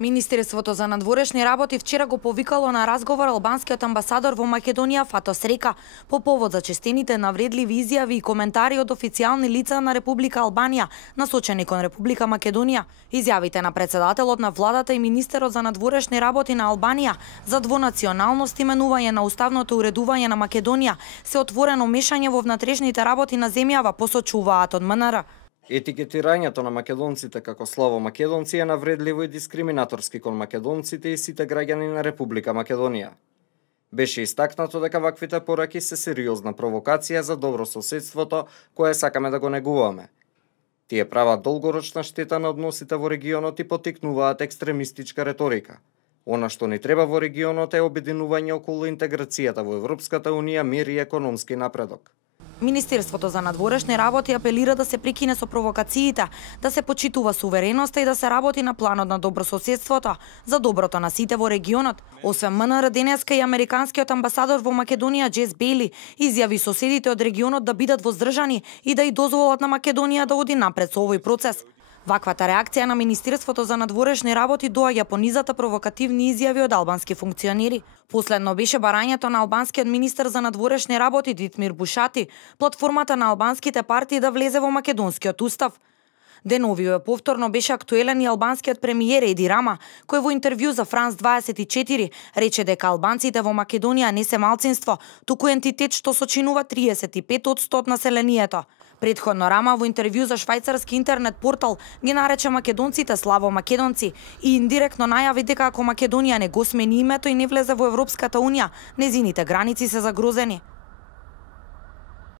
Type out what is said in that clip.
Министерството за надворешни работи вчера го повикало на разговор албанскиот амбасадор во Македонија Фатос Река по повод за честените навредливи изјави и коментари од официјални лица на Република Албанија насочени кон Република Македонија. Изјавите на председателот на владата и министерот за надворешни работи на Албанија за двонационалност, именување на уставното уредување на Македонија се отворено мешање во внатрешните работи на земјава, посочуваат од МНР. Етикетирањето на македонците како славо македонци е навредливо и дискриминаторски кон македонците и сите граѓани на Република Македонија. Беше истакнато дека ваквите пораки се сериозна провокација за добро соседството, кое сакаме да го негуваме. Тие прават долгорочна штета на односите во регионот и поттикнуваат екстремистичка реторика. Она што ни треба во регионот е обединување околу интеграцијата во Европската Унија, мир и економски напредок. Министерството за надворешни работи апелира да се прекине со провокациите, да се почитува сувереноста и да се работи на планот на добрососедството за доброто на сите во регионот. Освен МНР, денеска и американскиот амбасадор во Македонија Джес Бейли изјави соседите од регионот да бидат воздржани и да и дозволат на Македонија да оди напред со овој процес. Ваквата реакција на Министерството за надворешни работи доаѓа по низата провокативни изјави од албански функционери. Последно беше барањето на албанскиот министер за надворешни работи Дитмир Бушати, платформата на албанските партии да влезе во македонскиот устав. Деновиве повторно беше актуелен и албанскиот премиер Еди Рама, кој во интервју за Франс 24 рече дека албанците во Македонија не се малцинство, туку ентитет што сочинува 35% од населението. Предходно Рама во интервју за швајцарски интернет портал ги нарече македонците славо македонци и индиректно најави дека ако Македонија не го смени името и не влезе во Европската Унија, незините граници се загрозени.